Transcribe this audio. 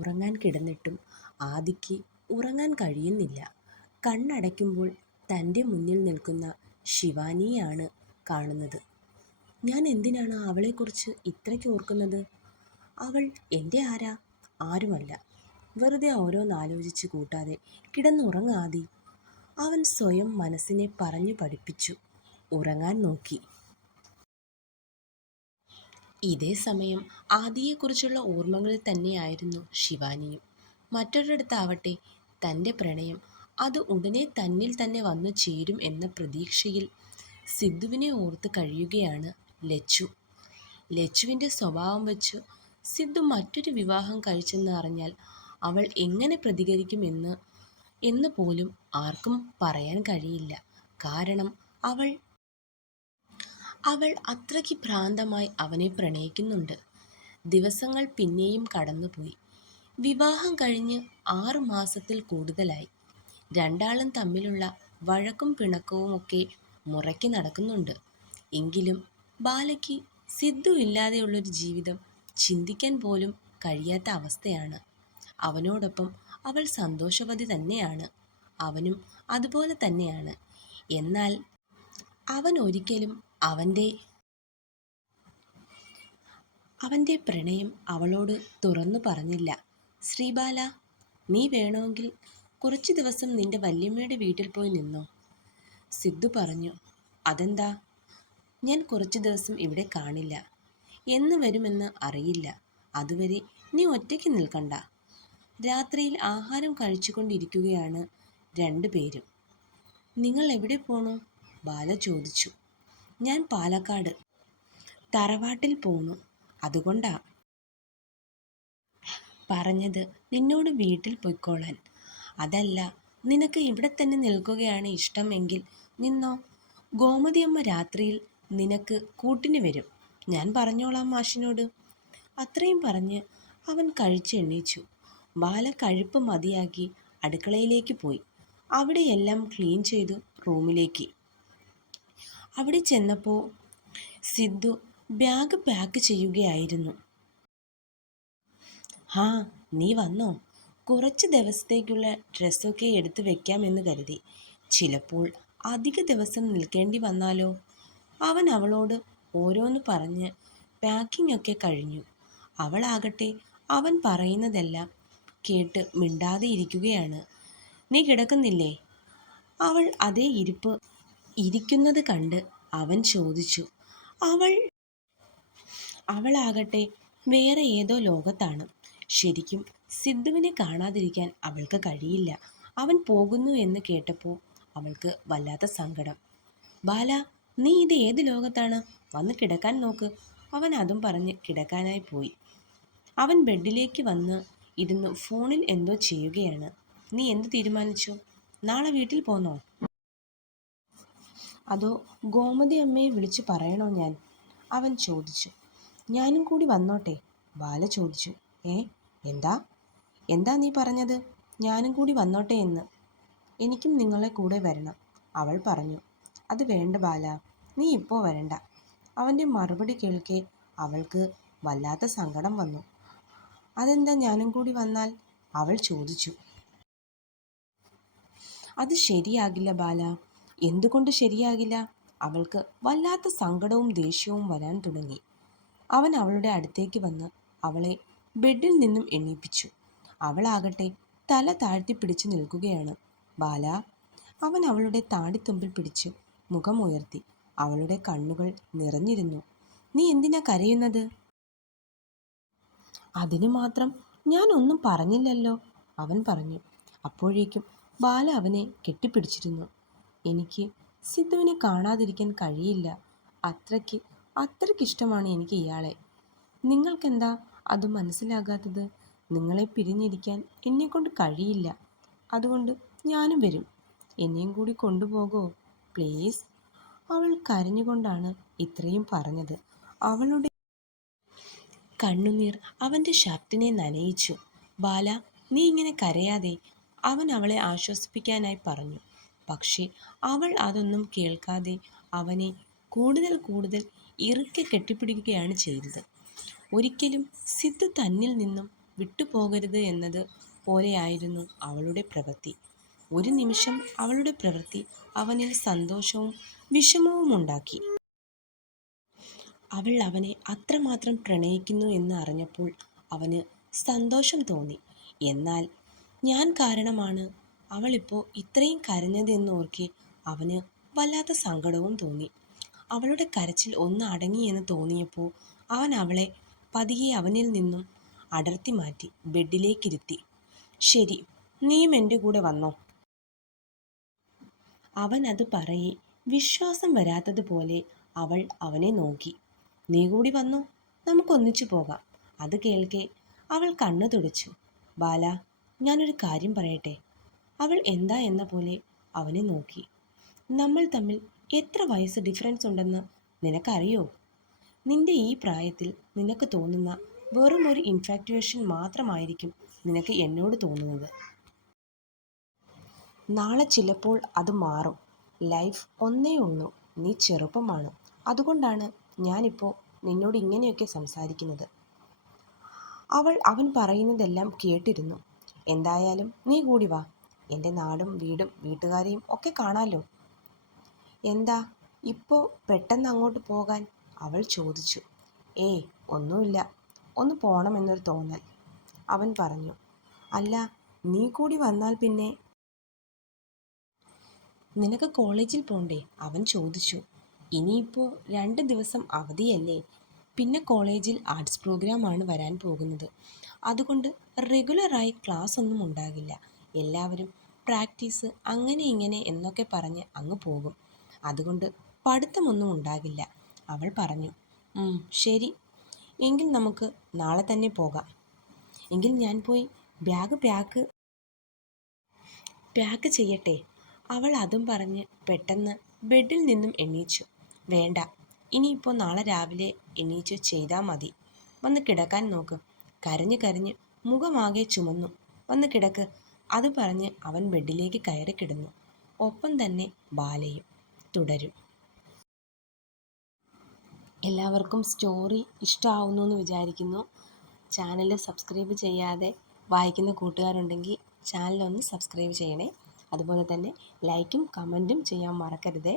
ഉറങ്ങാൻ കിടന്നിട്ടും ആദിക്ക് ഉറങ്ങാൻ കഴിയുന്നില്ല. കണ്ണടയ്ക്കുമ്പോൾ തൻ്റെ മുന്നിൽ നിൽക്കുന്ന ശിവാനിയെയാണ് കാണുന്നത്. ഞാൻ എന്തിനാണ് അവളെക്കുറിച്ച് ഇത്രയ്ക്ക് ഓർക്കുന്നത്? അവൾ എൻ്റെ ആരാ? ആരുമല്ല. വെറുതെ ഓരോന്നാലോചിച്ച് കൂട്ടാതെ കിടന്നുറങ്ങാതി. അവൻ സ്വയം മനസ്സിനെ പറഞ്ഞു പഠിപ്പിച്ചു. ഉറങ്ങാൻ നോക്കി. ഇതേ സമയം ആദിയെക്കുറിച്ചുള്ള ഓർമ്മകളിൽ തന്നെയായിരുന്നു ശിവാനിയും. മറ്റൊരിടത്താവട്ടെ തൻ്റെ പ്രണയം അത് ഉടനെ തന്നിൽ തന്നെ വന്നു ചേരും എന്ന പ്രതീക്ഷയിൽ സിദ്ധുവിനെ ഓർത്ത് കഴിയുകയാണ് ലച്ചു. ലച്ചുവിൻ്റെ സ്വഭാവം വെച്ച് സിദ്ധു മറ്റൊരു വിവാഹം കഴിച്ചെന്ന് അറിഞ്ഞാൽ അവൾ എങ്ങനെ പ്രതികരിക്കുമെന്ന് പോലും ആർക്കും പറയാൻ കഴിയില്ല. കാരണം അവൾ അത്രയ്ക്ക് ഭ്രാന്തമായി അവനെ പ്രണയിക്കുന്നുണ്ട്. ദിവസങ്ങൾ പിന്നെയും കടന്നുപോയി. വിവാഹം കഴിഞ്ഞ് 6 മാസത്തിൽ കൂടുതലായി. രണ്ടാളും തമ്മിലുള്ള വഴക്കും പിണക്കവുമൊക്കെ മുറയ്ക്ക് നടക്കുന്നുണ്ട്. എങ്കിലും ബാലയ്ക്ക് സിദ്ധു ഇല്ലാതെയുള്ളൊരു ജീവിതം ചിന്തിക്കാൻ പോലും കഴിയാത്ത അവസ്ഥയാണ്. അവനോടൊപ്പം അവൾ സന്തോഷവതി തന്നെയാണ്. അവനും അതുപോലെ തന്നെയാണ്. എന്നാൽ അവൻ ഒരിക്കലും അവൻ്റെ പ്രണയം അവളോട് തുറന്നു പറഞ്ഞില്ല. ശ്രീബാല, നീ വേണമെങ്കിൽ കുറച്ചു ദിവസം നിന്റെ വല്യമ്മയുടെ വീട്ടിൽ പോയി നിന്നോ. സിദ്ധു പറഞ്ഞു. അതെന്താ? ഞാൻ കുറച്ചു ദിവസം ഇവിടെ കാണില്ല. എന്ന് വരുമെന്ന് അറിയില്ല. അതുവരെ നീ ഒറ്റയ്ക്ക് നിൽക്കണ്ട. രാത്രിയിൽ ആഹാരം കഴിച്ചുകൊണ്ടിരിക്കുകയാണ് 2 പേരും. നിങ്ങൾ എവിടെ പോണു? ബാല ചോദിച്ചു. ഞാൻ പാലക്കാട് തറവാട്ടിൽ പോണു. അതുകൊണ്ടാ പറഞ്ഞത് നിന്നോട് വീട്ടിൽ പൊയ്ക്കോളാൻ. അതല്ല, നിനക്ക് ഇവിടെ തന്നെ നിൽക്കുകയാണ് ഇഷ്ടം എങ്കിൽ നിന്നോ. ഗോമതിയമ്മ രാത്രിയിൽ നിനക്ക് കൂട്ടിന് വരും. ഞാൻ പറഞ്ഞോളാം മാഷിനോട്. അത്രയും പറഞ്ഞ് അവൻ കഴിച്ചെണ്ണീച്ചു. ബാല കഴിപ്പ് മതിയാക്കി അടുക്കളയിലേക്ക് പോയി. അവിടെയെല്ലാം ക്ലീൻ ചെയ്തു റൂമിലേക്ക്. അവിടെ ചെന്നപ്പോൾ സിദ്ധു ബാഗ് പാക്ക് ചെയ്യുകയായിരുന്നു. ഹാ, നീ വന്നോ? കുറച്ച് ദിവസത്തേക്കുള്ള ഡ്രസ്സൊക്കെ എടുത്ത് വെക്കാമെന്ന് കരുതി. ചിലപ്പോൾ അധിക ദിവസം നിൽക്കേണ്ടി വന്നാലോ? അവൻ അവളോട് ഓരോന്ന് പറഞ്ഞ് പാക്കിംഗ് ഒക്കെ കഴിഞ്ഞു. അവളാകട്ടെ അവൻ പറയുന്നതെല്ലാം കേട്ട് മിണ്ടാതെ ഇരിക്കുകയാണ്. നീ കിടക്കുന്നില്ലേ? അവൾ അതേ ഇരിക്കുന്നത് കണ്ട് അവൻ ചോദിച്ചു. അവളാകട്ടെ വേറെ ഏതോ ലോകത്താണ്. ശരിക്കും സിദ്ധുവിനെ കാണാതിരിക്കാൻ അവൾക്ക് കഴിയില്ല. അവൻ പോകുന്നു എന്ന് കേട്ടപ്പോൾ അവൾക്ക് വല്ലാത്ത സങ്കടം. ബാല, നീ ഇത് ഏത് ലോകത്താണ്? വന്ന് കിടക്കാൻ നോക്ക്. അവൻ അതും പറഞ്ഞ് കിടക്കാനായി പോയി. അവൻ ബെഡിലേക്ക് വന്ന് ഇരുന്ന് ഫോണിൽ എന്തോ ചെയ്യുകയാണ്. നീ എന്ത് തീരുമാനിച്ചു? നാളെ വീട്ടിൽ പോന്നോ? അതോ ഗോമതി അമ്മയെ വിളിച്ചു പറയണോ ഞാൻ? അവൻ ചോദിച്ചു. ഞാനും കൂടി വന്നോട്ടെ? ബാല ചോദിച്ചു. എന്താ എന്താ നീ പറഞ്ഞത്? ഞാനും കൂടി വന്നോട്ടെ എന്ന്? എനിക്കും നിങ്ങളെ കൂടെ വരണം, അവൾ പറഞ്ഞു. അത് വേണ്ട ബാല, നീ ഇപ്പോൾ വരണ്ട. അവൻ്റെ മറുപടി കേൾക്കെ അവൾക്ക് വല്ലാത്ത സങ്കടം വന്നു. അതെന്താ ഞാനും കൂടി വന്നാൽ? അവൾ ചോദിച്ചു. അത് ശരിയാകില്ല ബാല. എന്തുകൊണ്ട് ശരിയാകില്ല? അവൾക്ക് വല്ലാത്ത സങ്കടവും ദേഷ്യവും വരാൻ തുടങ്ങി. അവൻ അവളുടെ അടുത്തേക്ക് വന്ന് അവളെ ബെഡിൽ നിന്നും എണീപ്പിച്ചു. അവളാകട്ടെ തല താഴ്ത്തി പിടിച്ചു നിൽക്കുകയാണ്. ബാല, അവൻ അവളുടെ താടിത്തുമ്പിൽ പിടിച്ച് മുഖമുയർത്തി. അവളുടെ കണ്ണുകൾ നിറഞ്ഞിരുന്നു. നീ എന്തിനാ കരയുന്നത്? അതിനു മാത്രം ഞാൻ ഒന്നും പറഞ്ഞില്ലല്ലോ, അവൻ പറഞ്ഞു. അപ്പോഴേക്കും ബാല അവനെ കെട്ടിപ്പിടിച്ചിരുന്നു. എനിക്ക് സിദ്ധുവിനെ കാണാതിരിക്കാൻ കഴിയില്ല. അത്രയ്ക്കിഷ്ടമാണ് എനിക്ക് ഇയാളെ. നിങ്ങൾക്കെന്താ അത് മനസ്സിലാകാത്തത്? നിങ്ങളെ പിരിഞ്ഞിരിക്കാൻ എന്നെക്കൊണ്ട് കഴിയില്ല. അതുകൊണ്ട് ഞാനും വരും. എന്നെയും കൂടി കൊണ്ടുപോകോ പ്ലീസ്? അവൾ കരഞ്ഞുകൊണ്ടാണ് ഇത്രയും പറഞ്ഞത്. അവളുടെ കണ്ണുനീർ അവൻ്റെ ഷർട്ടിനെ നനയിച്ചു. ബാല, നീ ഇങ്ങനെ കരയാതെ, അവൻ അവളെ ആശ്വസിപ്പിക്കാനായി പറഞ്ഞു. പക്ഷേ അവൾ അതൊന്നും കേൾക്കാതെ അവനെ കൂടുതൽ ഇറുക്കെ കെട്ടിപ്പിടിക്കുകയാണ് ചെയ്തത്. ഒരിക്കലും സിദ്ധു തന്നിൽ നിന്നും വിട്ടുപോകരുത് എന്നത് പോലെയായിരുന്നു അവളുടെ പ്രവൃത്തി. ഒരു നിമിഷം അവളുടെ പ്രവൃത്തി അവനിൽ സന്തോഷവും വിഷമവും ഉണ്ടാക്കി. അവൾ അവനെ അത്രമാത്രം പ്രണയിക്കുന്നു എന്ന് അറിഞ്ഞപ്പോൾ അവന് സന്തോഷം തോന്നി. എന്നാൽ ഞാൻ കാരണമാണ് അവളിപ്പോൾ ഇത്രയും കരഞ്ഞതെന്നോർക്കെ അവന് വല്ലാത്ത സങ്കടവും തോന്നി. അവളുടെ കരച്ചിൽ ഒന്ന് അടങ്ങിയെന്ന് തോന്നിയപ്പോൾ അവൻ അവളെ പതിയെ അവനിൽ നിന്നും അടർത്തി മാറ്റി ബെഡിലേക്കിരുത്തി. ശരി, നീയും എൻ്റെ കൂടെ വന്നോ. അവൻ അത് പറയെ വിശ്വാസം വരാത്തതുപോലെ അവൾ അവനെ നോക്കി. നീ കൂടി വന്നോ, നമുക്കൊന്നിച്ചു പോകാം. അത് കേൾക്കെ അവൾ കണ്ണു തുടച്ചു. ബാല, ഞാനൊരു കാര്യം പറയട്ടെ. അവൾ എന്താ എന്ന പോലെ അവനെ നോക്കി. നമ്മൾ തമ്മിൽ എത്ര വയസ്സ് ഡിഫറൻസ് ഉണ്ടെന്ന് നിനക്കറിയോ? നിന്റെ ഈ പ്രായത്തിൽ നിനക്ക് തോന്നുന്ന വെറും ഒരു ഇൻഫാക്ച്വേഷൻ മാത്രമായിരിക്കും നിനക്ക് എന്നോട് തോന്നുന്നത്. നാളെ ചിലപ്പോൾ അത് മാറും. ലൈഫ് ഒന്നേ ഉള്ളൂ. നീ ചെറുപ്പമാണ്. അതുകൊണ്ടാണ് ഞാനിപ്പോൾ നിന്നോട് ഇങ്ങനെയൊക്കെ സംസാരിക്കുന്നത്. അവൻ പറയുന്നതെല്ലാം കേട്ടിരുന്നു. എന്തായാലും നീ കൂടി വാ. എൻ്റെ നാടും വീടും വീട്ടുകാരെയും ഒക്കെ കാണാമല്ലോ. എന്താ ഇപ്പോൾ പെട്ടെന്ന് അങ്ങോട്ട് പോകാൻ? അവൾ ചോദിച്ചു. ഏയ് ഒന്നുമില്ല, ഒന്ന് പോണമെന്നൊരു തോന്നൽ, അവൻ പറഞ്ഞു. അല്ല, നീ കൂടി വന്നാൽ പിന്നെ നിനക്ക് കോളേജിൽ പോണ്ടേ? അവൻ ചോദിച്ചു. ഇനിയിപ്പോൾ 2 ദിവസം അവധിയല്ലേ. പിന്നെ കോളേജിൽ ആർട്സ് പ്രോഗ്രാമാണ് വരാൻ പോകുന്നത്. അതുകൊണ്ട് റെഗുലറായി ക്ലാസ് ഒന്നും ഉണ്ടാകില്ല. എല്ലാവരും പ്രാക്ടീസ് അങ്ങനെ ഇങ്ങനെ എന്നൊക്കെ പറഞ്ഞ് അങ്ങ് പോകും. അതുകൊണ്ട് പഠിത്തമൊന്നും ഉണ്ടാകില്ല, അവൾ പറഞ്ഞു. ശരി, എങ്കിൽ നമുക്ക് നാളെ തന്നെ പോകാം. എങ്കിൽ ഞാൻ പോയി ബാഗ് പാക്ക് ചെയ്യട്ടെ. അവൾ അതും പറഞ്ഞ് പെട്ടെന്ന് ബെഡിൽ നിന്നും എണീച്ചു. വേണ്ട, ഇനിയിപ്പോൾ നാളെ രാവിലെ എണീച്ച് ചെയ്താൽ മതി. വന്ന് കിടക്കാൻ നോക്ക്. കരഞ്ഞ് കരഞ്ഞ് മുഖമാകെ ചുമന്നു. വന്ന് കിടക്ക്. അത് പറഞ്ഞ് അവൻ ബെഡിലേക്ക് കയറി കിടന്നു. ഒപ്പം തന്നെ ബാലയും. തുടരും. എല്ലാവർക്കും സ്റ്റോറി ഇഷ്ടമാവുന്നു എന്ന് വിചാരിക്കുന്നു. ചാനൽ സബ്സ്ക്രൈബ് ചെയ്യാതെ വായിക്കുന്ന കൂട്ടുകാരുണ്ടെങ്കിൽ ചാനലൊന്ന് സബ്സ്ക്രൈബ് ചെയ്യണേ. അതുപോലെ തന്നെ ലൈക്കും കമൻറ്റും ചെയ്യാൻ മറക്കരുതേ.